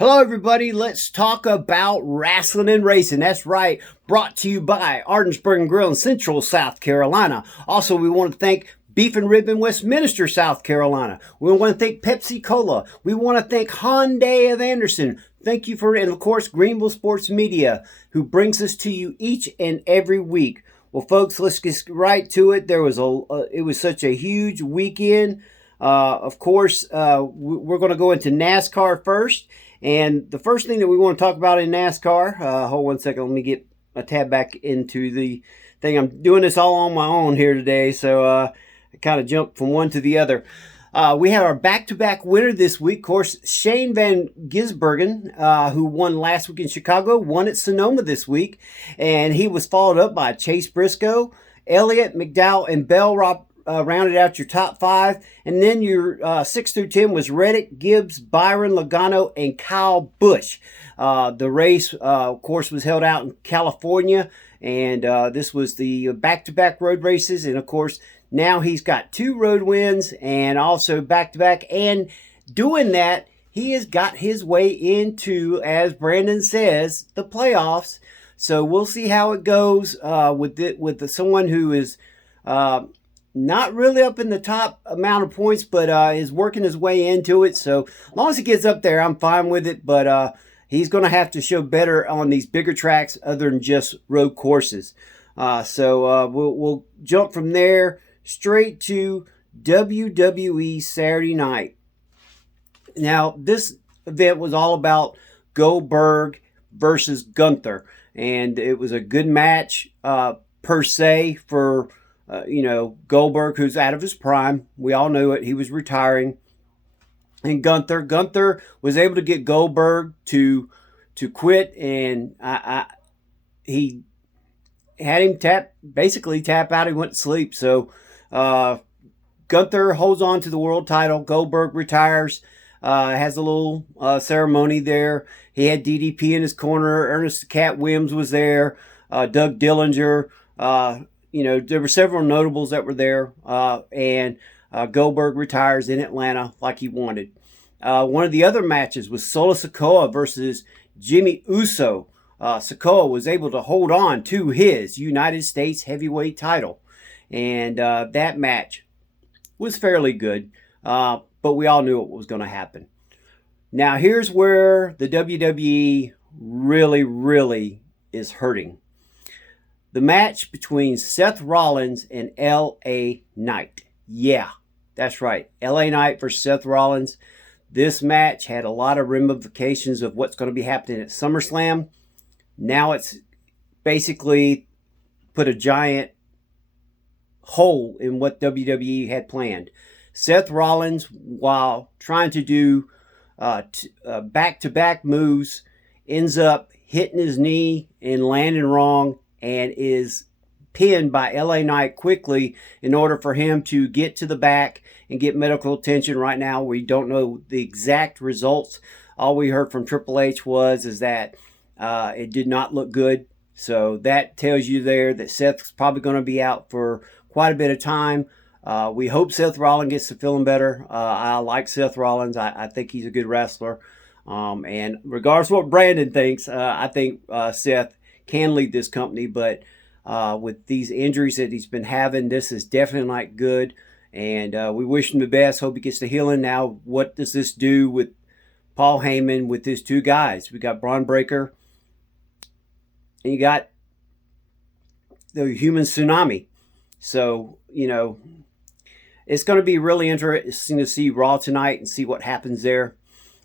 Hello, everybody. Let's talk about Rasslin and Racin. That's right. Brought to you by Ardensburg Grill in Central South Carolina. Also, we want to thank Beef and Rib in Westminster, South Carolina. We want to thank Pepsi Cola. We want to thank Hyundai of Anderson. Thank you for, and of course, Greenville Sports Media, who brings this to you each and every week. Well, folks, let's get right to it. It was such a huge weekend. Of course, we're going to go into NASCAR first. And the first thing that we want to talk about in NASCAR, hold one second, let me get a tab back into the thing. I'm doing this all on my own here today, so I kind of jumped from one to the other. We have our back-to-back winner this week. Of course, Shane Van Gisbergen, who won last week in Chicago, won at Sonoma this week. And he was followed up by Chase Briscoe, Elliott, McDowell, and Bell rounded out your top five. And then your 6 through 10 was Reddick, Gibbs, Byron, Logano, and Kyle Busch. The race, of course, was held out in California. And this was the back-to-back road races. And, of course, now he's got 2 road wins and also back-to-back. And doing that, he has got his way into, as Brandon says, the playoffs. So we'll see how it goes with someone who is not really up in the top amount of points, but is working his way into it. So as long as he gets up there, I'm fine with it. But he's going to have to show better on these bigger tracks other than just road courses. So we'll jump from there straight to WWE Saturday night. Now, this event was all about Goldberg versus Gunther. And it was a good match per se for Goldberg, who's out of his prime. We all knew it. He was retiring. And Gunther was able to get Goldberg to quit, and he had him basically tap out. He went to sleep. So Gunther holds on to the world title. Goldberg retires. Has a little ceremony there. He had DDP in his corner. Ernest the Cat Williams was there. Doug Dillinger. There were several notables that were there, and Goldberg retires in Atlanta like he wanted. One of the other matches was Solo Sikoa versus Jimmy Uso. Sikoa was able to hold on to his United States heavyweight title, and that match was fairly good, but we all knew what was going to happen. Now, here's where the WWE really, really is hurting. The match between Seth Rollins and L.A. Knight. Yeah, that's right. L.A. Knight versus Seth Rollins. This match had a lot of ramifications of what's going to be happening at SummerSlam. Now it's basically put a giant hole in what WWE had planned. Seth Rollins, while trying to do back-to-back moves, ends up hitting his knee and landing wrong, and is pinned by L.A. Knight quickly in order for him to get to the back and get medical attention. Right now, we don't know the exact results. All we heard from Triple H is that it did not look good. So that tells you there that Seth's probably going to be out for quite a bit of time. We hope Seth Rollins gets to feeling better. I like Seth Rollins. I think he's a good wrestler. And regardless of what Brandon thinks, I think Seth can lead this company, but with these injuries that he's been having, this is definitely not good, and we wish him the best. Hope he gets the healing. Now, what does this do with Paul Heyman with his 2 guys? We got Braun Breaker, and you got the Human Tsunami. So, it's going to be really interesting to see Raw tonight and see what happens there.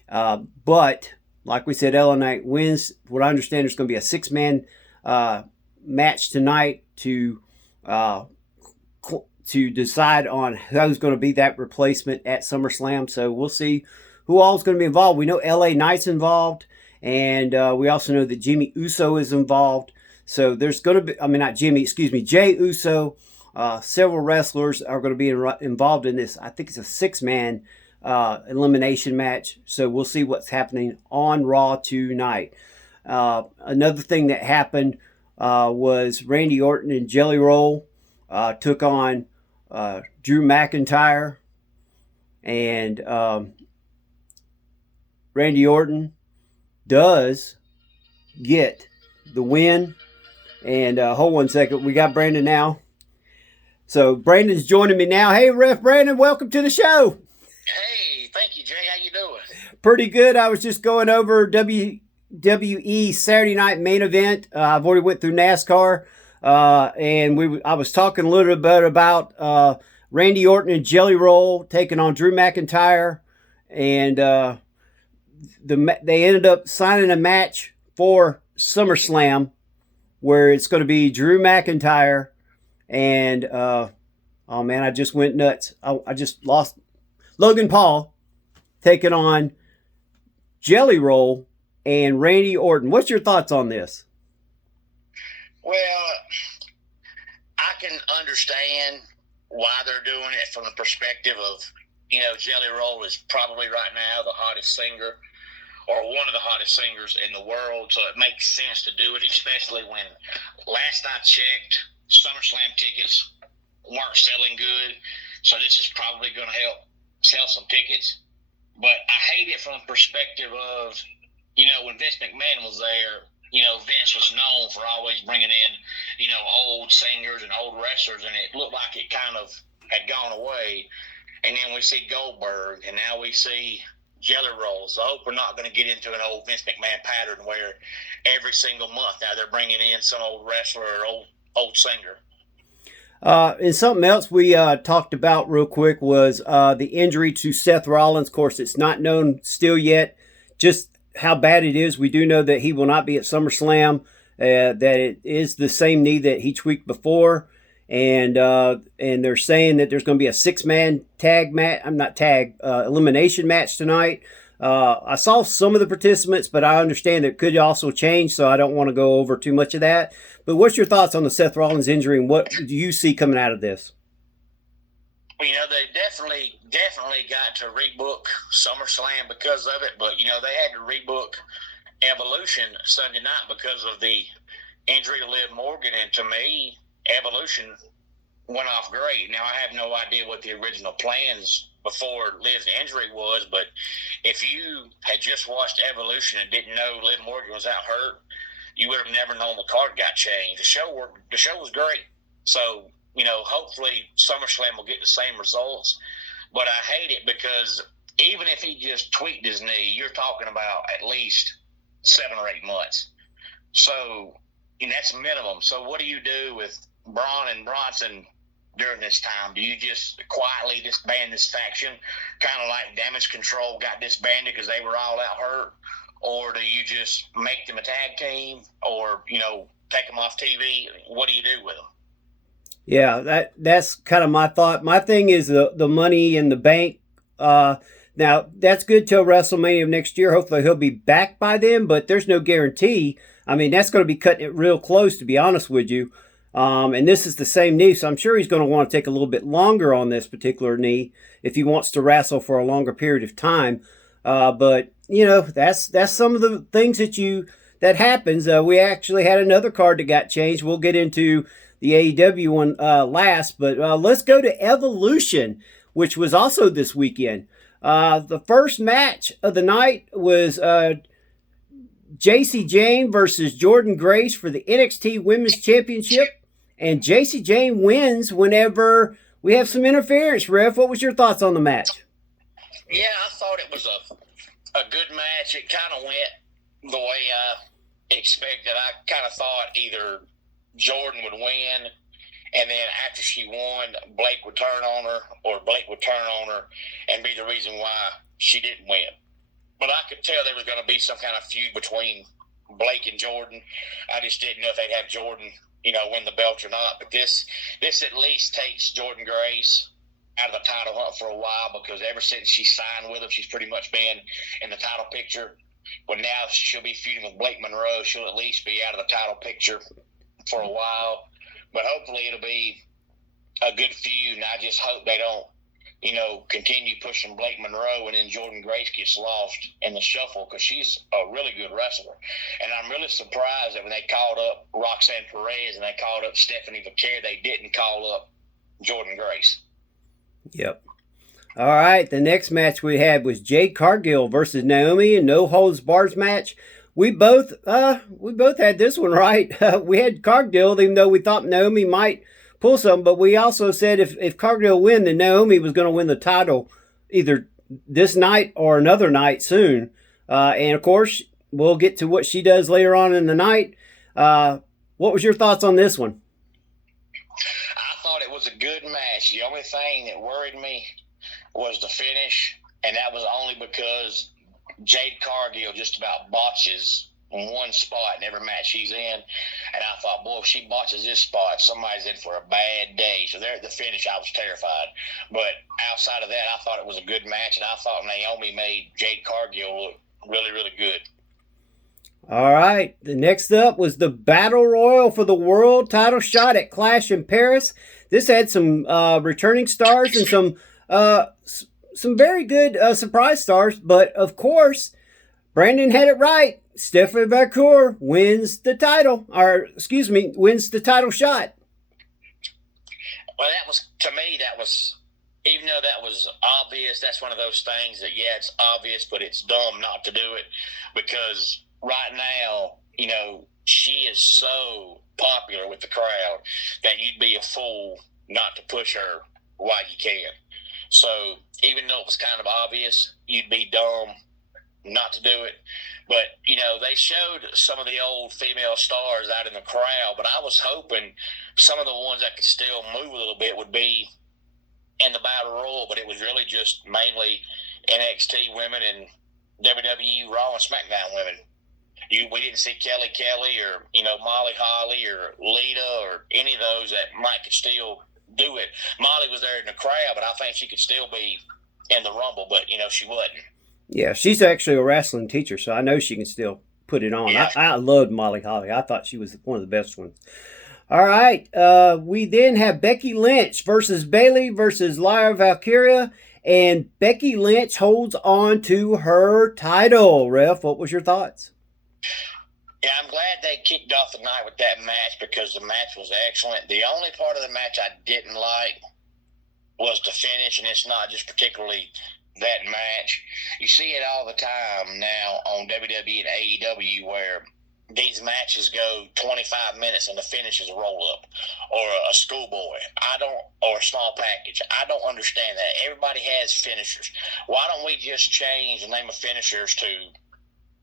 But like we said, LA Knight wins. What I understand, there's going to be a 6-man match tonight to decide on who's going to be that replacement at SummerSlam. So we'll see who all is going to be involved. We know LA Knight's involved, and we also know that Jimmy Uso is involved. So there's going to be, Jay Uso. Several wrestlers are going to be involved in this. I think it's a 6-man elimination match. So we'll see what's happening on Raw tonight. Another thing that happened was Randy Orton and Jelly Roll took on Drew McIntyre, and Randy Orton does get the win. And hold one second. We got Brandon now. So Brandon's joining me now. Hey, Ref Brandon, welcome to the show. Hey, thank you, Jay. How you doing? Pretty good. I was just going over WWE Saturday night main event. I've already went through NASCAR, and I was talking a little bit about Randy Orton and Jelly Roll taking on Drew McIntyre, and they ended up signing a match for SummerSlam where it's going to be Drew McIntyre and oh man, I just went nuts. I just lost Logan Paul taking on Jelly Roll and Randy Orton. What's your thoughts on this? Well, I can understand why they're doing it from the perspective of, Jelly Roll is probably right now the hottest singer or one of the hottest singers in the world, so it makes sense to do it, especially when last I checked, SummerSlam tickets weren't selling good, so this is probably going to help sell some tickets. But I hate it from the perspective of, when Vince McMahon was there, Vince was known for always bringing in, old singers and old wrestlers, and it looked like it kind of had gone away. And then we see Goldberg, and now we see Jelly Roll. So I hope we're not going to get into an old Vince McMahon pattern where every single month now they're bringing in some old wrestler or old singer. And something else we talked about real quick was the injury to Seth Rollins. Of course, it's not known still yet just how bad it is. We do know that he will not be at SummerSlam, that it is the same knee that he tweaked before. And they're saying that there's going to be a 6-man elimination match tonight. I saw some of the participants, but I understand it could also change, so I don't want to go over too much of that. But what's your thoughts on the Seth Rollins injury, and what do you see coming out of this? Well, they definitely got to rebook SummerSlam because of it, but, they had to rebook Evolution Sunday night because of the injury to Liv Morgan, and to me, Evolution went off great. Now, I have no idea what the original plans before Liv's injury was, but if you had just watched Evolution and didn't know Liv Morgan was out hurt, you would have never known the card got changed. The show was great. So, hopefully SummerSlam will get the same results. But I hate it because even if he just tweaked his knee, you're talking about at least 7 or 8 months. So, that's minimum. So what do you do with Braun and Bronson during this time? Do you just quietly disband this faction, kind of like Damage Control got disbanded because they were all out hurt? Or do you just make them a tag team or, take them off TV? What do you do with them? Yeah, that's kind of my thought. My thing is the money in the bank. Now, that's good till WrestleMania of next year. Hopefully he'll be back by then, but there's no guarantee. I mean, that's going to be cutting it real close, to be honest with you. And this is the same knee, so I'm sure he's going to want to take a little bit longer on this particular knee if he wants to wrestle for a longer period of time. But that's some of the things that happens. We actually had another card that got changed. We'll get into the AEW one last, but let's go to Evolution, which was also this weekend. The first match of the night was Jacy Jayne versus Jordynne Grace for the NXT Women's Championship. And Jacy Jayne wins whenever we have some interference. Ref, what was your thoughts on the match? Yeah, I thought it was a good match. It kind of went the way I expected. I kind of thought either Jordynne would win, and then after she won, Blake would turn on her, or Blake would turn on her and be the reason why she didn't win. But I could tell there was going to be some kind of feud between Blake and Jordynne. I just didn't know if they'd have Jordynne, win the belt or not. But this at least takes Jordynne Grace out of the title hunt for a while, because ever since she signed with them, she's pretty much been in the title picture. But now she'll be feuding with Blake Monroe. She'll at least be out of the title picture for a while. But hopefully it'll be a good feud, and I just hope they don't, continue pushing Blake Monroe and then Jordynne Grace gets lost in the shuffle, because she's a really good wrestler. And I'm really surprised that when they called up Roxanne Perez and they called up Stephanie Vaquer, they didn't call up Jordynne Grace. Yep. All right, the next match we had was Jade Cargill versus Naomi, and no holds bars match. We both had this one right. We had Cargill, even though we thought Naomi might pull some, but we also said if Cargill win, then Naomi was going to win the title either this night or another night soon. And of course, we'll get to what she does later on in the night. What was your thoughts on this one? I thought it was a good match. The only thing that worried me was the finish, and that was only because Jade Cargill just about botches one spot in every match she's in. And I thought, boy, if she botches this spot, somebody's in for a bad day. So there at the finish, I was terrified. But outside of that, I thought it was a good match, and I thought Naomi made Jade Cargill look really, really good. All right, the next up was the Battle Royal for the World title shot at Clash in Paris. This had some returning stars and some very good surprise stars, but of course, Brandon had it right. Stephanie Vacour wins the title, wins the title shot. Well, that was, to me, even though that was obvious, that's one of those things that, yeah, it's obvious, but it's dumb not to do it, because right now, she is so popular with the crowd that you'd be a fool not to push her while you can. So even though it was kind of obvious, you'd be dumb not to do it. But, they showed some of the old female stars out in the crowd, but I was hoping some of the ones that could still move a little bit would be in the Battle Royal, but it was really just mainly NXT women and WWE Raw and SmackDown women. We didn't see Kelly or, Molly Holly or Lita or any of those that might could still do it. Molly was there in the crowd, but I think she could still be in the Rumble, but, she wasn't. Yeah, she's actually a wrestling teacher, so I know she can still put it on. Yeah. I loved Molly Holly. I thought she was one of the best ones. All right, we then have Becky Lynch versus Bayley versus Lyra Valkyria, and Becky Lynch holds on to her title. Ref, what was your thoughts? Yeah, I'm glad they kicked off the night with that match because the match was excellent. The only part of the match I didn't like was the finish, and it's not just particularly that match. You see it all the time now on WWE and AEW where these matches go 25 minutes and the finish is a roll-up or a schoolboy. Or a small package. I don't understand that. Everybody has finishers. Why don't we just change the name of finishers to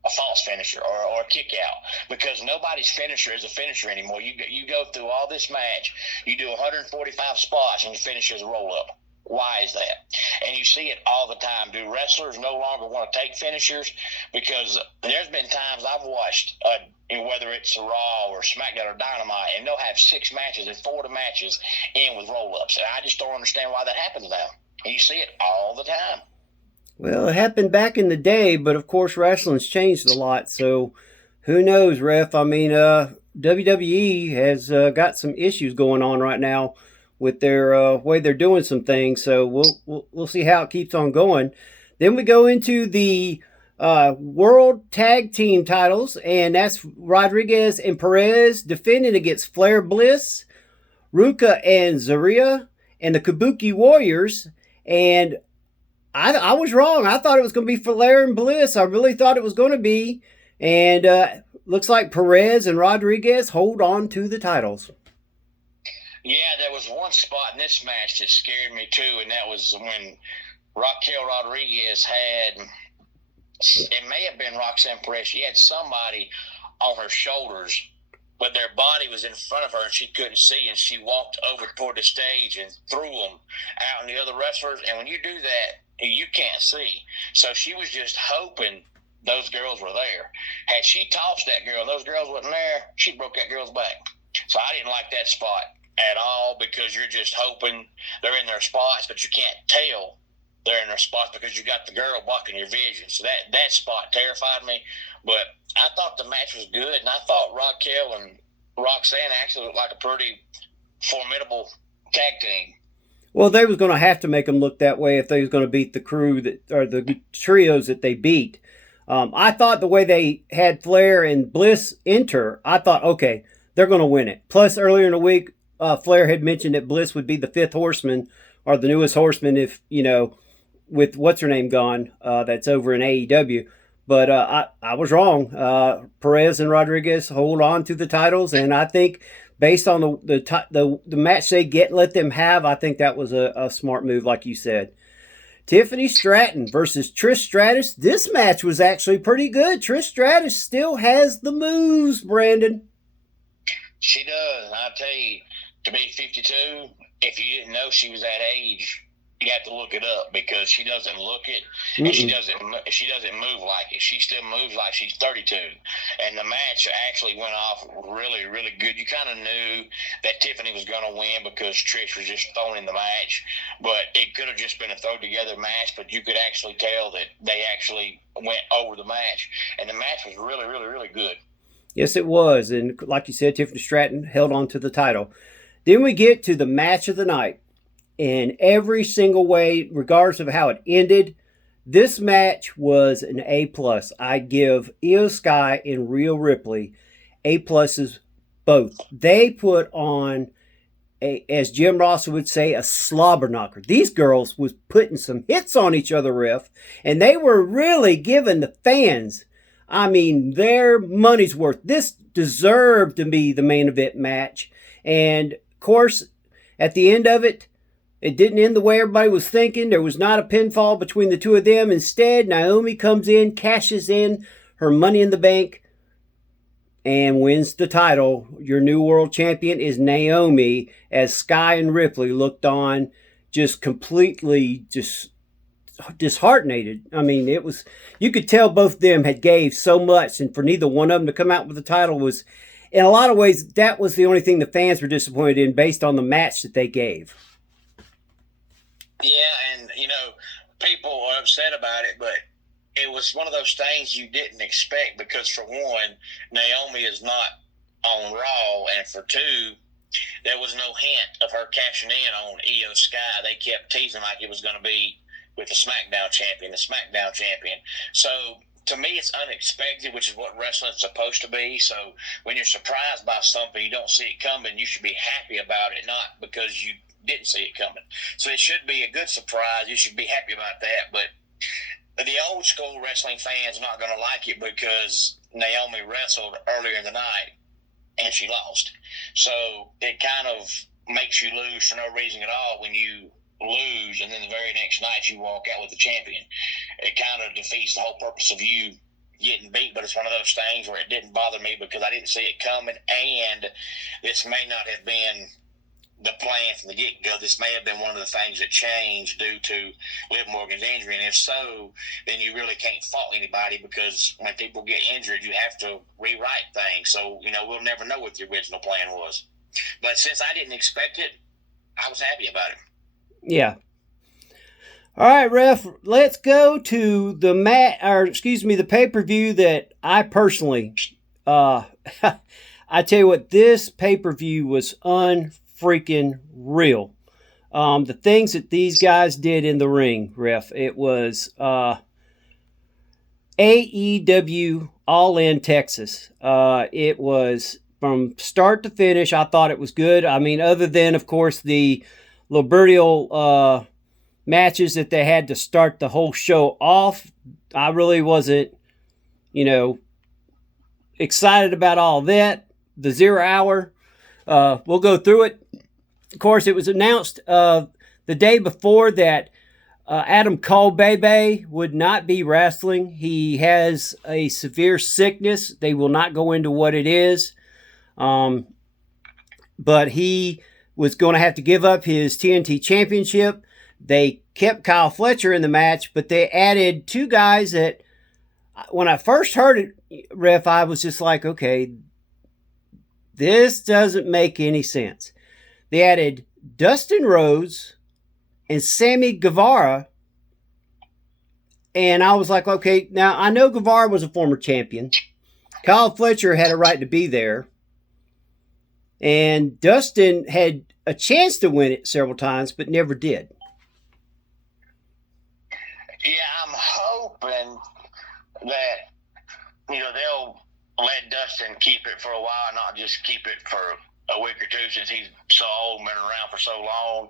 a false finisher or a kick out? Because nobody's finisher is a finisher anymore. You go through all this match, you do 145 spots, and your finish is a roll-up. Why is that? And you see it all the time. Do wrestlers no longer want to take finishers? Because there's been times I've watched, whether it's Raw or SmackDown or Dynamite, and they'll have 6 matches and 4 matches in with roll-ups. And I just don't understand why that happens now. And you see it all the time. Well, it happened back in the day, but of course wrestling's changed a lot, so who knows, Ref? I mean, WWE has got some issues going on right now with their way they're doing some things, so we'll see how it keeps on going. Then we go into the World Tag Team titles, and that's Rodriguez and Perez defending against Flair Bliss, Ruka and Zarya, and the Kabuki Warriors. And I was wrong. I thought it was going to be Flair and Bliss. I really thought it was going to be. And looks like Perez and Rodriguez hold on to the titles. Yeah, there was one spot in this match that scared me too, and that was when Raquel Rodriguez had, it may have been Roxanne Perez, she had somebody on her shoulders, but their body was in front of her and she couldn't see, and she walked over toward the stage and threw them out on the other wrestlers. And when you do that, you can't see. So she was just hoping those girls were there. Had she tossed that girl and those girls wasn't there, she broke that girl's back. So I didn't like that spot at all, because you're just hoping they're in their spots, but you can't tell they're in their spots because you got the girl blocking your vision. So that spot terrified me. But I thought the match was good, and I thought Raquel and Roxanne actually looked like a pretty formidable tag team. Well, they was going to have to make them look that way if they was going to beat the crew or the trios that they beat. I thought the way they had Flair and Bliss enter, I thought, okay, they're going to win it. Plus, earlier in the week, Flair had mentioned that Bliss would be the 5th horseman or the newest horseman if, with what's her name gone, that's over in AEW. But I was wrong. Perez and Rodriguez hold on to the titles, and I think based on the match they let them have, I think that was a smart move, like you said. Tiffany Stratton versus Trish Stratus. This match was actually pretty good. Trish Stratus still has the moves, Brandon. She does. I'll tell you, to be 52, if you didn't know she was that age, you have to look it up because she doesn't look it, and she doesn't move like it. She still moves like she's 32. And the match actually went off really, really good. You kind of knew that Tiffany was going to win because Trish was just throwing in the match, but it could have just been a throw together match. But you could actually tell that they actually went over the match, and the match was really, really, really good. Yes, it was, and like you said, Tiffany Stratton held on to the title. Then we get to the match of the night. In every single way, regardless of how it ended, this match was an A+. I give Io Sky and Rhea Ripley A pluses both. They put on, as Jim Ross would say, a slobber knocker. These girls was putting some hits on each other, Riff, and they were really giving the fans, I mean, their money's worth. This deserved to be the main event match. And, of course, at the end of it, it didn't end the way everybody was thinking. There was not a pinfall between the two of them. Instead, Naomi comes in, cashes in her Money in the Bank, and wins the title. Your new world champion is Naomi, as Sky and Ripley looked on just completely disheartened. I mean, it was, you could tell both of them had gave so much, and for neither one of them to come out with the title was, in a lot of ways, that was the only thing the fans were disappointed in based on the match that they gave. Yeah, and, people are upset about it, but it was one of those things you didn't expect because, for one, Naomi is not on Raw, and for two, there was no hint of her cashing in on Io Sky. They kept teasing like it was going to be with the SmackDown champion. So, to me, it's unexpected, which is what wrestling's supposed to be. So, when you're surprised by something, you don't see it coming, you should be happy about it, not because you didn't see it coming. So it should be a good surprise. You should be happy about that. But the old school wrestling fans are not going to like it because Naomi wrestled earlier in the night and she lost. So it kind of makes you lose for no reason at all when you lose and then the very next night you walk out with the champion. It kind of defeats the whole purpose of you getting beat, but it's one of those things where it didn't bother me because I didn't see it coming, and this may not have been the plan from the get-go. This may have been one of the things that changed due to Liv Morgan's injury, and if so, then you really can't fault anybody because when people get injured, you have to rewrite things. So, we'll never know what the original plan was. But since I didn't expect it, I was happy about it. Yeah. All right, Ref, let's go to the pay-per-view that I personally, I tell you what, this pay-per-view was freaking real. The things that these guys did in the ring, Ref, it was AEW All In Texas. It was from start to finish. I thought it was good. I mean, other than, of course, the Libertial matches that they had to start the whole show off, I really wasn't, excited about all that. The 0 hour, we'll go through it. Of course, it was announced the day before that Adam Cole Bebe would not be wrestling. He has a severe sickness. They will not go into what it is. But he was going to have to give up his TNT championship. They kept Kyle Fletcher in the match, but they added two guys that, when I first heard it, Ref, I was just like, okay, this doesn't make any sense. They added Dustin Rhodes and Sammy Guevara. And I was like, okay, now I know Guevara was a former champion. Kyle Fletcher had a right to be there. And Dustin had a chance to win it several times, but never did. Yeah, I'm hoping that, they'll let Dustin keep it for a while, not just keep it for a week or two since he's so old and been around for so long.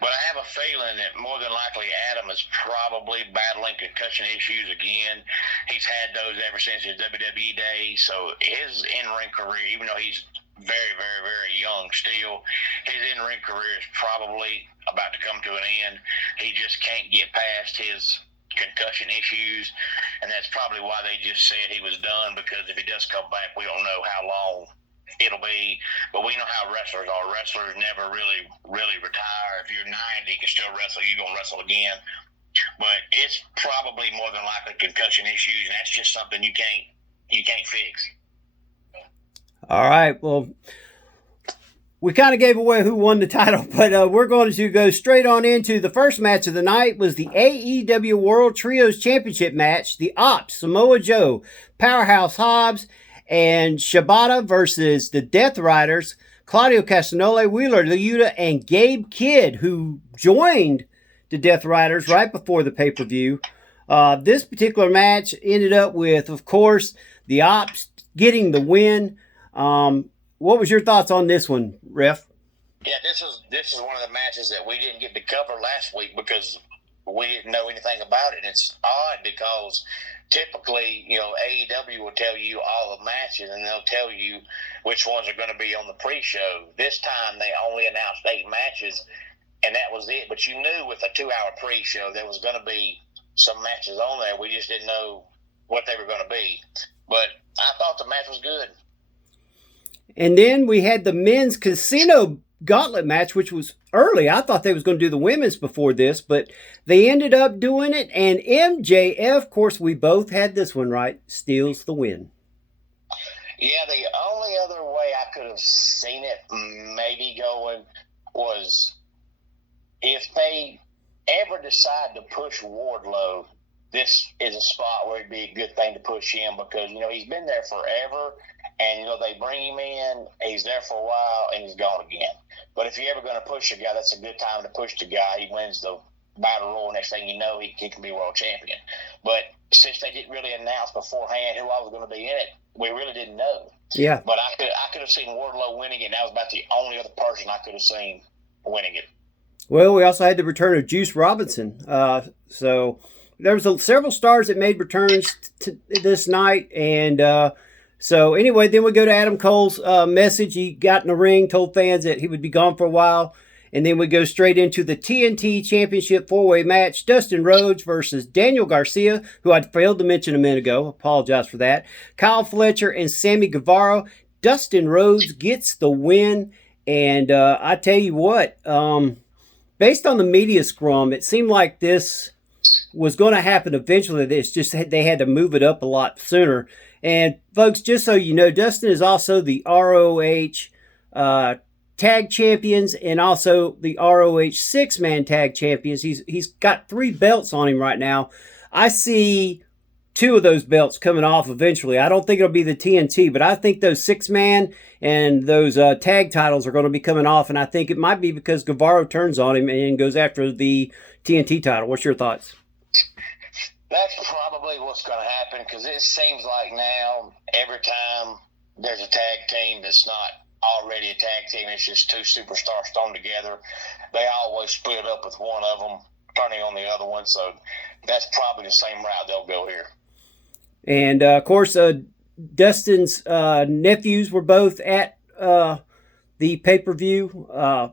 But I have a feeling that more than likely Adam is probably battling concussion issues again. He's had those ever since his WWE days. So his in-ring career, even though he's very, very, very young still, his in-ring career is probably about to come to an end. He just can't get past his concussion issues, and that's probably why they just said he was done, because if he does come back, we don't know how long it'll be. But we know how wrestlers are. Wrestlers never really retire. If you're 90, you can still wrestle. You're going to wrestle again. But it's probably more than likely concussion issues, and that's just something you can't fix. All right, well, we kind of gave away who won the title, but we're going to go straight on into the first match of the night. Was the AEW World Trios Championship match. The Ops, Samoa Joe, Powerhouse Hobbs, and Shibata versus the Death Riders, Claudio Castagnoli, Wheeler Yuta, and Gabe Kidd, who joined the Death Riders right before the pay-per-view. This particular match ended up with, of course, the Ops getting the win. What was your thoughts on this one, Ref? Yeah, this is one of the matches that we didn't get to cover last week because we didn't know anything about it. And it's odd because typically, AEW will tell you all the matches and they'll tell you which ones are going to be on the pre-show. This time they only announced 8 matches, and that was it. But you knew with a 2-hour pre-show there was going to be some matches on there. We just didn't know what they were going to be. But I thought the match was good. And then we had the men's casino gauntlet match, which was early. I thought they was going to do the women's before this, but they ended up doing it. And MJF, of course, we both had this one right, steals the win. Yeah, the only other way I could have seen it maybe going was if they ever decide to push Wardlow, this is a spot where it'd be a good thing to push him because, he's been there forever. And, they bring him in, he's there for a while, and he's gone again. But if you're ever going to push a guy, that's a good time to push the guy. He wins the Battle Royal. Next thing you know, he can be world champion. But since they didn't really announce beforehand who all was going to be in it, we really didn't know. Yeah. But I could have seen Wardlow winning it, and that was about the only other person I could have seen winning it. Well, we also had the return of Juice Robinson. So there was several stars that made returns this night, and so anyway, then we go to Adam Cole's message. He got in the ring, told fans that he would be gone for a while. And then we go straight into the TNT Championship 4-way match. Dustin Rhodes versus Daniel Garcia, who I failed to mention a minute ago. Apologize for that. Kyle Fletcher and Sammy Guevara. Dustin Rhodes gets the win. And I tell you what, based on the media scrum, it seemed like this was going to happen eventually. It's just they had to move it up a lot sooner. And folks, just so you know, Dustin is also the ROH tag champions and also the ROH 6-man tag champions. He's got 3 belts on him right now. I see 2 of those belts coming off eventually. I don't think it'll be the TNT, but I think those 6-man and those tag titles are going to be coming off, and I think it might be because Guevara turns on him and goes after the TNT title. What's your thoughts? That's probably what's going to happen because it seems like now every time there's a tag team that's not already a tag team, it's just 2 superstars thrown together. They always split up with one of them turning on the other one, so that's probably the same route they'll go here. And, of course, Dustin's nephews were both at the pay-per-view.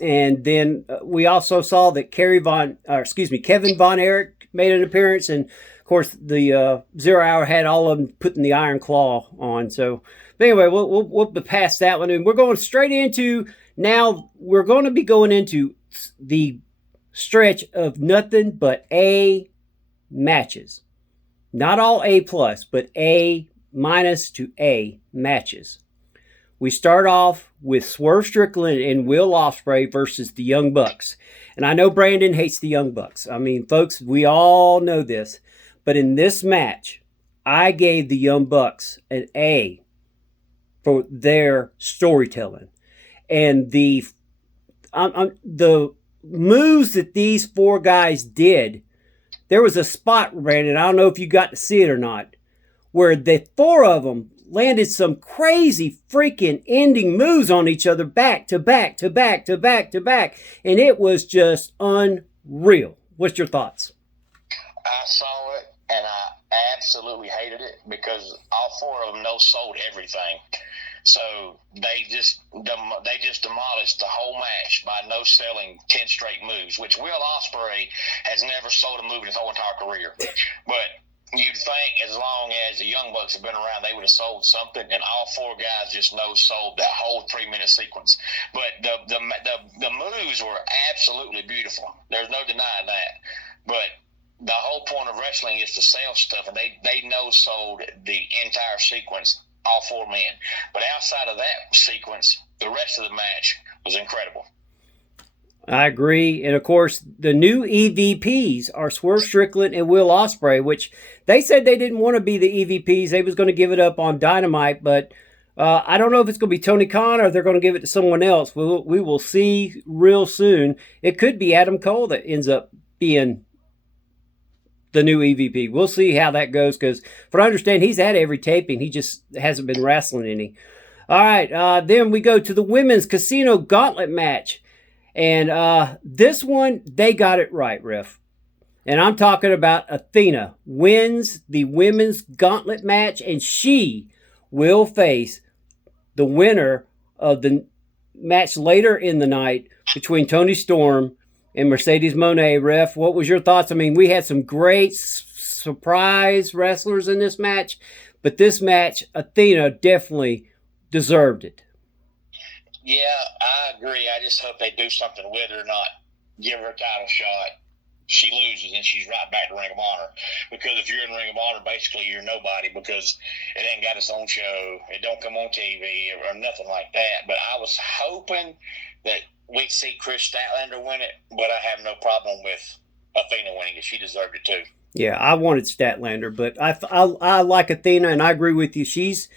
And then we also saw that Kevin Von Erich made an appearance, and of course the 0 Hour had all of them putting the Iron Claw on. So, but anyway, we'll pass that one, and we're going straight into now. We're going to be going into the stretch of nothing but A matches, not all A plus, but A minus to A matches. We start off with Swerve Strickland and Will Ospreay versus the Young Bucks. And I know Brandon hates the Young Bucks. I mean, folks, we all know this. But in this match, I gave the Young Bucks an A for their storytelling. And the moves that these 4 guys did, there was a spot, Brandon, I don't know if you got to see it or not, where the 4 of them landed some crazy freaking ending moves on each other back to back to back to back to back. And it was just unreal. What's your thoughts? I saw it and I absolutely hated it because all four of them no-sold everything. So they just demolished the whole match by no-selling 10 straight moves, which Will Ospreay has never sold a move in his whole entire career. But you'd think as long as the Young Bucks have been around, they would have sold something, and all four guys just no-sold that whole 3-minute sequence. But the moves were absolutely beautiful. There's no denying that. But the whole point of wrestling is to sell stuff, and they no-sold the entire sequence, all four men. But outside of that sequence, the rest of the match was incredible. I agree. And, of course, the new EVPs are Swerve Strickland and Will Ospreay, which they said they didn't want to be the EVPs. They was going to give it up on Dynamite, but I don't know if it's going to be Tony Khan or they're going to give it to someone else. We will see real soon. It could be Adam Cole that ends up being the new EVP. We'll see how that goes because, from what I understand, he's had every taping. He just hasn't been wrestling any. All right, then we go to the women's casino gauntlet match. And this one, they got it right, Ref. And I'm talking about Athena wins the women's gauntlet match, and she will face the winner of the match later in the night between Toni Storm and Mercedes Moné. Ref, what was your thoughts? I mean, we had some great surprise wrestlers in this match, but this match, Athena definitely deserved it. Yeah, I agree. I just hope they do something with her, not give her a title shot. She loses and she's right back to Ring of Honor. Because if you're in Ring of Honor, basically you're nobody because it ain't got its own show. It don't come on TV or nothing like that. But I was hoping that we'd see Chris Statlander win it, but I have no problem with Athena winning it. She deserved it too. Yeah, I wanted Statlander, but I like Athena, and I agree with you. She's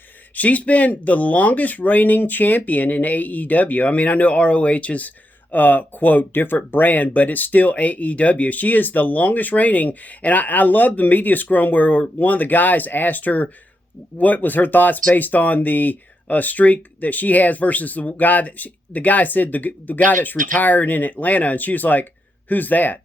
been the longest reigning champion in AEW. I mean, I know ROH is, quote, different brand, but it's still AEW. She is the longest reigning, and I love the media scrum where one of the guys asked her what was her thoughts based on the streak that she has versus the guy the guy said the guy that's retired in Atlanta, and she was like, "Who's that?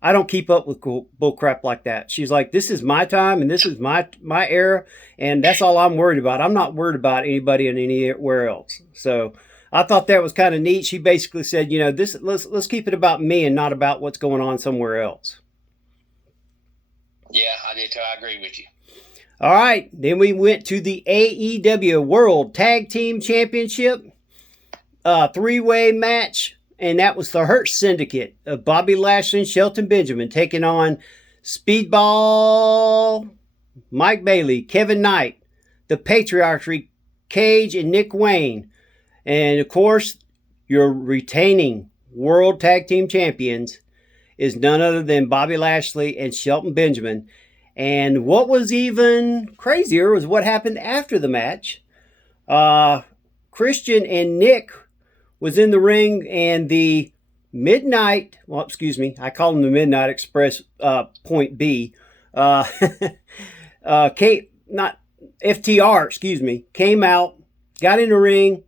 I don't keep up with bull crap like that." She's like, "This is my time and this is my era, and that's all I'm worried about. I'm not worried about anybody and anywhere else." So I thought that was kind of neat. She basically said, you know, let's keep it about me and not about what's going on somewhere else. Yeah, I did too. I agree with you. All right, then we went to the AEW World Tag Team Championship, 3-way match. And that was the Hurt Syndicate of Bobby Lashley and Shelton Benjamin taking on Speedball, Mike Bailey, Kevin Knight, the Patriarchy, Cage, and Nick Wayne. And, of course, your retaining World Tag Team Champions is none other than Bobby Lashley and Shelton Benjamin. And what was even crazier was what happened after the match. Christian and Nick was in the ring, and the Midnight, I call them the Midnight Express, Point B, not FTR, came out, got in the ring,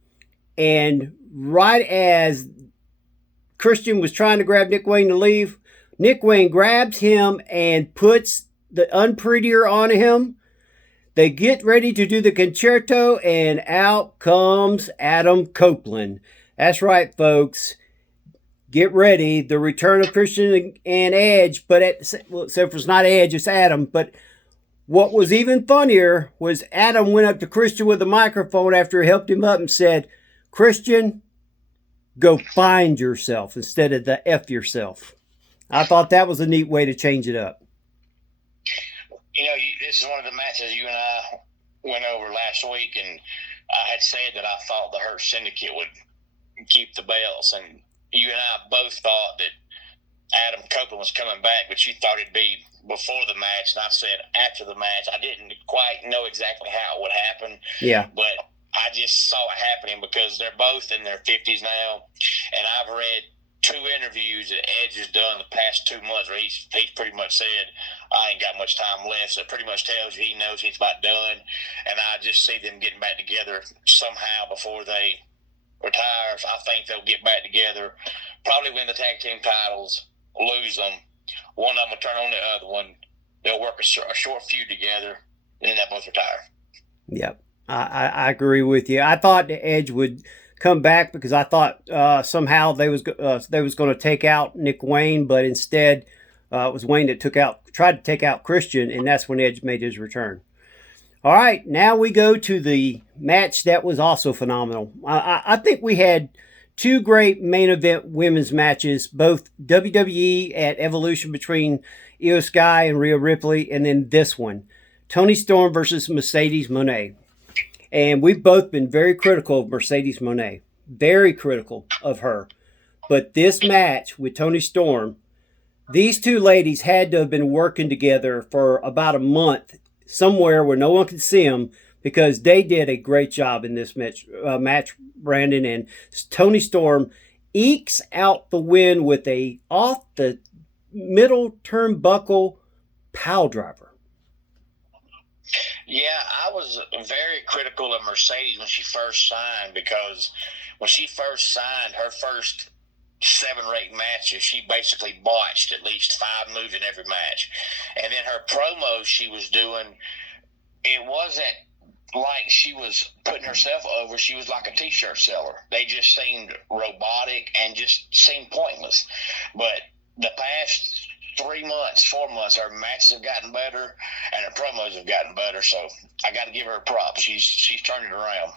and right as Christian was trying to grab Nick Wayne to leave, Nick Wayne grabs him and puts the unprettier on him. They get ready to do the concerto, and out comes Adam Copeland. That's right, folks. Get ready. The return of Christian and Edge, but except for it's not Edge, it's Adam. But what was even funnier was Adam went up to Christian with a microphone after he helped him up and said, "Christian, go find yourself," instead of the F yourself. I thought that was a neat way to change it up. You know, this is one of the matches you and I went over last week, and I had said that I thought the Hurt Syndicate would keep the belts, and you and I both thought that Adam Copeland was coming back, but you thought it'd be before the match, and I said after the match. I didn't quite know exactly how it would happen, but I just saw it happening because they're both in their 50s now, and I've read two interviews that Edge has done the past 2 months where he's pretty much said, I ain't got much time left. So it pretty much tells you he knows he's about done. And I just see them getting back together somehow before they retire. I think they'll get back together, probably win the tag team titles, lose them. One of them will turn on the other one. They'll work a short feud together, and then they'll both retire. Yep. I agree with you. I thought the Edge would come back because I thought somehow they was going to take out Nick Wayne, but instead it was Wayne that tried to take out Christian, and that's when Edge made his return. All right, now we go to the match that was also phenomenal. I think we had two great main event women's matches, both WWE at Evolution between Io Sky and Rhea Ripley, and then this one, Toni Storm versus Mercedes Moné. And we've both been very critical of Mercedes Moné, very critical of her. But this match with Toni Storm, these two ladies had to have been working together for about a month somewhere where no one could see them, because they did a great job in this match, Brandon. And Toni Storm ekes out the win with a off the middle turnbuckle pile driver. Yeah, I was very critical of Mercedes when she first signed, because when she first signed, her first 7 or 8 matches, she basically botched at least 5 moves in every match. And then her promos she was doing, it wasn't like she was putting herself over. She was like a t-shirt seller. They just seemed robotic and just seemed pointless. But the past 3 months, 4 months, her matches have gotten better and her promos have gotten better. So I got to give her props. She's turning it around.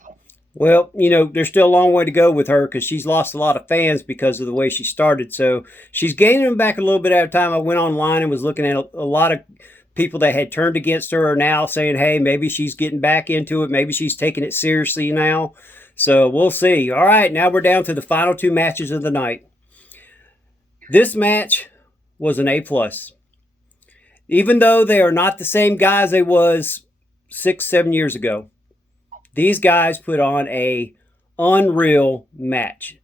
Well, there's still a long way to go with her because she's lost a lot of fans because of the way she started. So she's gaining them back a little bit at a time. I went online and was looking at a lot of people that had turned against her are now saying, hey, maybe she's getting back into it. Maybe she's taking it seriously now. So we'll see. All right, now we're down to the final 2 matches of the night. This match was an A+. Even though they are not the same guys they was 6-7 years ago, these guys put on a unreal match.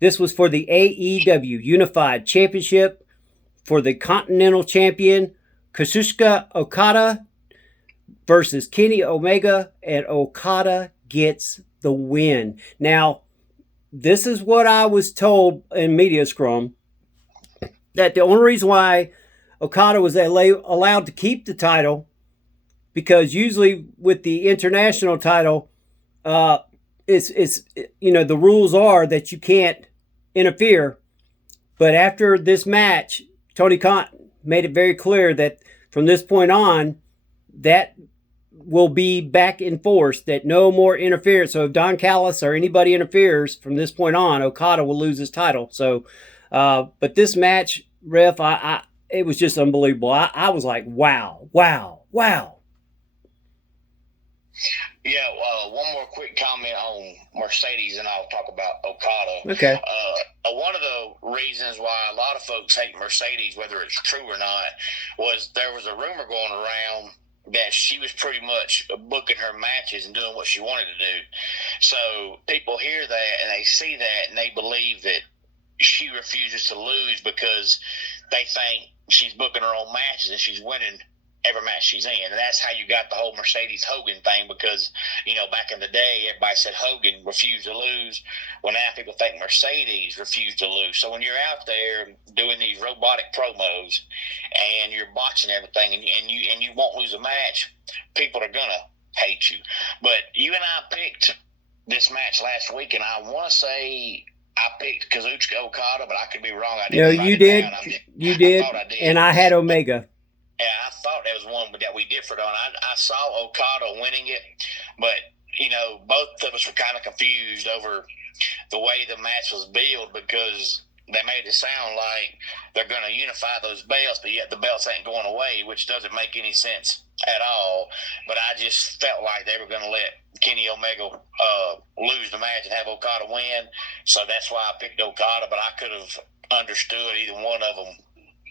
This was for the AEW Unified Championship for the Continental Champion Kazuchika Okada versus Kenny Omega, and Okada gets the win. Now, this is what I was told in Media Scrum, that the only reason why Okada was allowed to keep the title, because usually with the international title, it's the rules are that you can't interfere. But after this match, Tony Khan made it very clear that from this point on, that will be back in force, that no more interference. So if Don Callis or anybody interferes from this point on, Okada will lose his title. So, but this match, Ref, it was just unbelievable. I was like, wow. Yeah, one more quick comment on Mercedes, and I'll talk about Okada. Okay. One of the reasons why a lot of folks hate Mercedes, whether it's true or not, was there was a rumor going around that she was pretty much booking her matches and doing what she wanted to do. So people hear that and they see that and they believe that she refuses to lose because they think she's booking her own matches and she's winning every match she's in. And that's how you got the whole Mercedes Hogan thing, because, back in the day, everybody said Hogan refused to lose. Well, now people think Mercedes refused to lose. So when you're out there doing these robotic promos and you're botching everything and you won't lose a match, people are going to hate you. But you and I picked this match last week, and I want to say I picked Kazuchika Okada, but I could be wrong. You did. You did. I did. And I had Omega. Yeah, I thought that was one that we differed on. I saw Okada winning it, but, both of us were kind of confused over the way the match was billed, because they made it sound like they're going to unify those belts, but yet the belts ain't going away, which doesn't make any sense at all. But I just felt like they were going to let Kenny Omega lose the match and have Okada win, so that's why I picked Okada, but I could have understood either one of them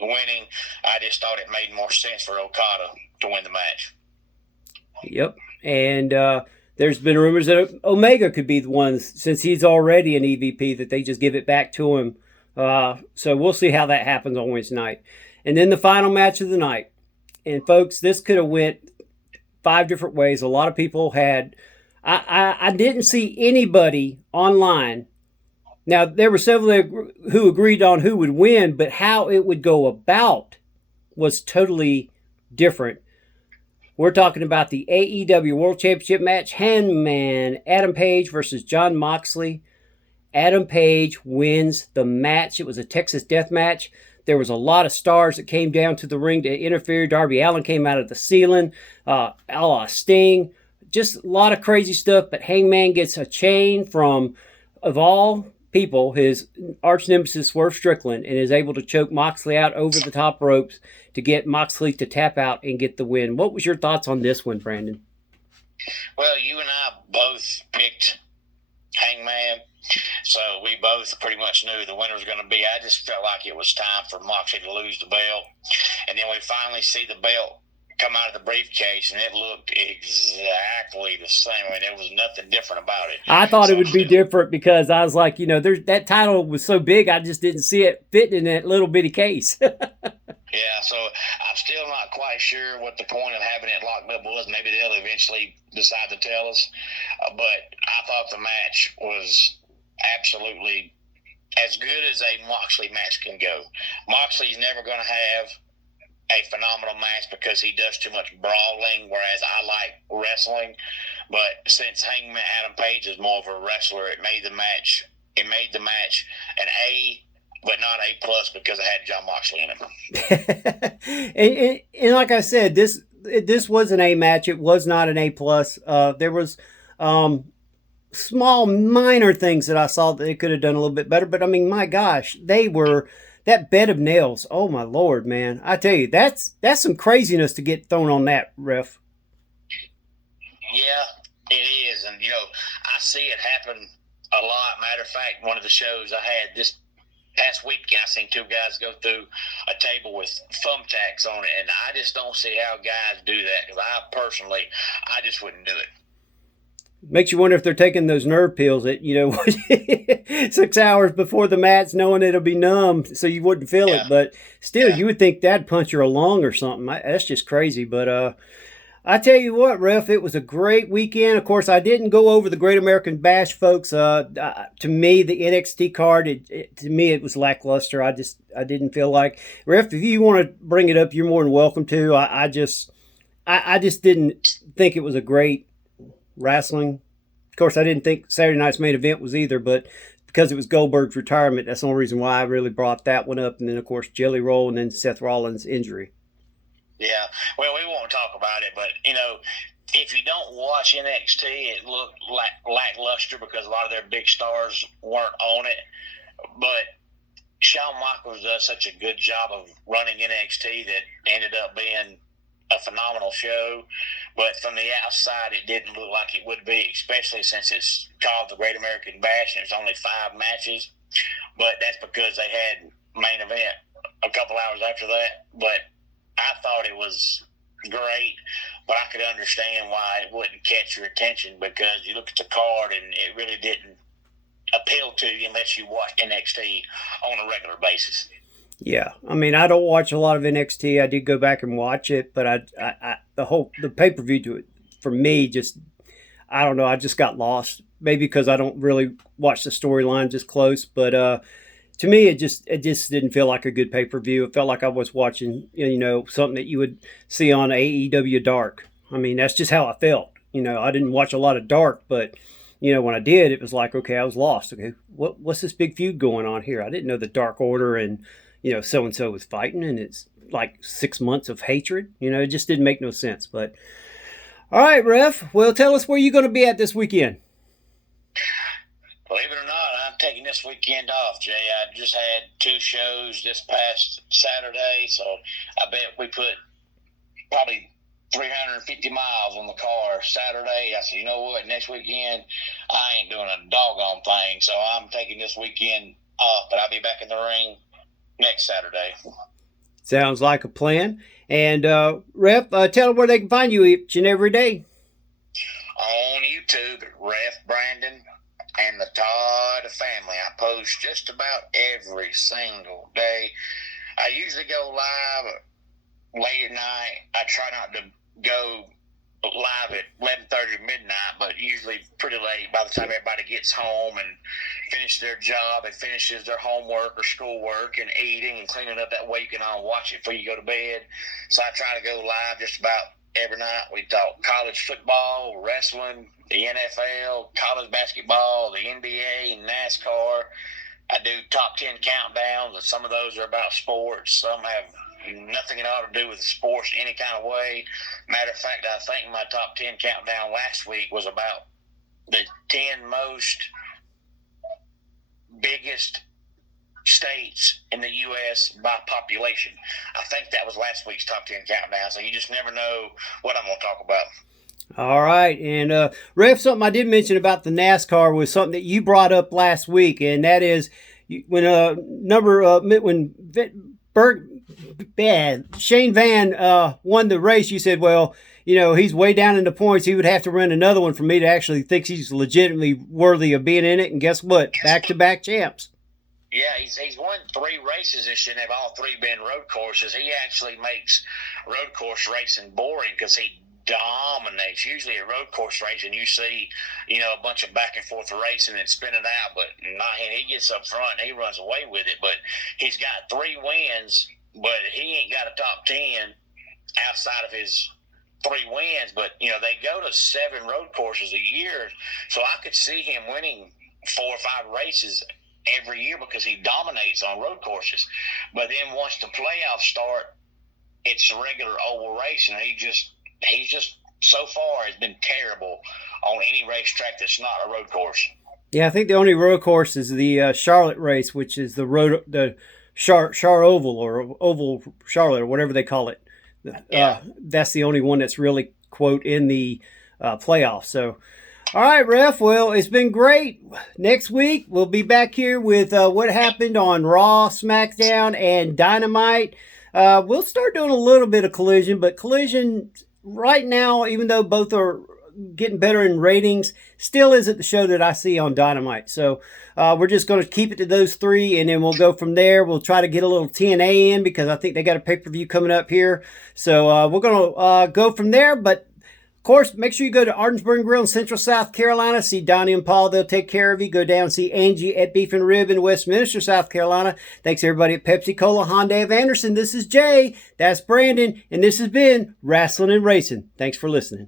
winning. I just thought it made more sense for Okada to win the match. Yep. And there's been rumors that Omega could be the one, since he's already an EVP, that they just give it back to him So we'll see how that happens on Wednesday night. And then the final match of the night. And folks, this could have went 5 different ways. A lot of people had. I didn't see anybody online. Now there were several who agreed on who would win, but how it would go about was totally different. We're talking about the AEW World Championship match. Hangman Adam Page versus Jon Moxley. Adam Page wins the match. It was a Texas death match. There was a lot of stars that came down to the ring to interfere. Darby Allin came out of the ceiling, a la Sting. Just a lot of crazy stuff, but Hangman gets a chain from, of all people, his arch nemesis Swerve Strickland, and is able to choke Moxley out over the top ropes to get Moxley to tap out and get the win. What was your thoughts on this one, Brandon? Well, you and I both picked Hangman, so we both pretty much knew the winner was going to be. I just felt like it was time for Moxley to lose the belt, and then we finally see the belt come out of the briefcase, and it looked exactly the same. I mean, there was nothing different about it. I thought it would be different because I was like, there's that title was so big, I just didn't see it fitting in that little bitty case. Yeah, so I'm still not quite sure what the point of having it locked up was. Maybe they'll eventually decide to tell us. But I thought the match was absolutely as good as a Moxley match can go. Moxley's never going to have a phenomenal match because he does too much brawling, whereas I like wrestling. But since Hangman Adam Page is more of a wrestler, it made the match an A, but not A plus because it had Jon Moxley in it. and like I said, this was an A match. It was not an A plus. There was small minor things that I saw that they could have done a little bit better. But I mean, my gosh, they were that bed of nails. Oh my Lord, man! I tell you, that's some craziness to get thrown on that ref. Yeah, it is, and I see it happen a lot. Matter of fact, one of the shows I had this past weekend, I seen 2 guys go through a table with thumbtacks on it, and I just don't see how guys do that because I just wouldn't do it. Makes you wonder if they're taking those nerve pills at 6 hours before the match, knowing it'll be numb, so you wouldn't feel it. But still, you would think that'd punch your lung or something. That's just crazy. But I tell you what, Ref, it was a great weekend. Of course, I didn't go over the Great American Bash, folks. To me, the NXT card, to me, it was lackluster. I didn't feel like. Ref, if you want to bring it up, you're more than welcome to. I just didn't think it was a great wrestling. Of course, I didn't think Saturday night's main event was either, but because it was Goldberg's retirement, that's the only reason why I really brought that one up. And then, of course, Jelly Roll and then Seth Rollins' injury. Yeah, well, we won't talk about it, but, if you don't watch NXT, it looked lackluster because a lot of their big stars weren't on it. But Shawn Michaels does such a good job of running NXT that ended up being a phenomenal show. But from the outside, it didn't look like it would be, especially since it's called the Great American Bash and it's only 5 matches. But that's because they had main event a couple hours after that. But I thought it was great, but I could understand why it wouldn't catch your attention because you look at the card and it really didn't appeal to you unless you watch NXT on a regular basis. Yeah, I mean, I don't watch a lot of NXT. I did go back and watch it, but the pay-per-view to it for me just, I don't know, I just got lost. Maybe because I don't really watch the storyline just close, but to me, it just didn't feel like a good pay-per-view. It felt like I was watching, something that you would see on AEW Dark. I mean, that's just how I felt. I didn't watch a lot of Dark, but, when I did, it was like, okay, I was lost. Okay, what's this big feud going on here? I didn't know the Dark Order and, so-and-so was fighting, and it's like 6 months of hatred. It just didn't make no sense. But, all right, Ref, well, tell us where you're going to be at this weekend. Believe it or not, I'm taking this weekend off, Jay. I just had 2 shows this past Saturday, so I bet we put probably 350 miles on the car Saturday. I said, you know what, next weekend, I ain't doing a doggone thing, so I'm taking this weekend off, but I'll be back in the ring next Saturday. Sounds like a plan. And, Ref, tell them where they can find you each and every day. On YouTube, Ref Brandon. and the Todd family. I post just about every single day. I usually go live late at night. I try not to go live at 11:30 midnight, but usually pretty late by the time everybody gets home and finishes their job and finishes their homework or schoolwork and eating and cleaning up. That way you can all watch it before you go to bed. So I try to go live just about every night. We talk college football, wrestling, the NFL, college basketball, the NBA, and NASCAR. I do top 10 countdowns, and some of those are about sports. Some have nothing at all to do with sports any kind of way. Matter of fact, I think my top 10 countdown last week was about the 10 most biggest states in the U.S. by population. I think that was last week's top 10 countdown, so you just never know what I'm going to talk about. All right, and Ref, something I did mention about the NASCAR was something that you brought up last week, and that is when Shane Van won the race. You said, well, you know, he's way down in the points. He would have to run another one for me to actually think he's legitimately worthy of being in it. And guess what? Back-to-back champs. Yeah, he's won 3 races this year, and they've all 3 been road courses. He actually makes road course racing boring because he dominates. Usually a road course race and you see, you know, a bunch of back and forth racing and spinning out, but not him. He gets up front and he runs away with it. But he's got 3 wins, but he ain't got a top 10 outside of his 3 wins. But, you know, they go to 7 road courses a year, so I could see him winning 4 or 5 races every year because he dominates on road courses. But then once the playoffs start, it's regular oval racing. He's just so far has been terrible on any racetrack that's not a road course. Yeah, I think the only road course is the Charlotte race, which is the Char Oval or Oval Charlotte or whatever they call it. That's the only one that's really, quote, in the playoffs. So, all right, Ref. Well, it's been great. Next week, we'll be back here with what happened on Raw, SmackDown, and Dynamite. We'll start doing a little bit of Collision, but Collision right now, even though both are getting better in ratings, still isn't the show that I see on Dynamite. So we're just going to keep it to those 3, and then we'll go from there. We'll try to get a little TNA in because I think they got a pay-per-view coming up here. So we're going to go from there. But, of course, make sure you go to Ardensburg Grill in Central South Carolina. See Donnie and Paul. They'll take care of you. Go down and see Angie at Beef and Rib in Westminster, South Carolina. Thanks, everybody at Pepsi Cola, Hyundai of Anderson. This is Jay. That's Brandon. And this has been Rasslin' and Racin'. Thanks for listening.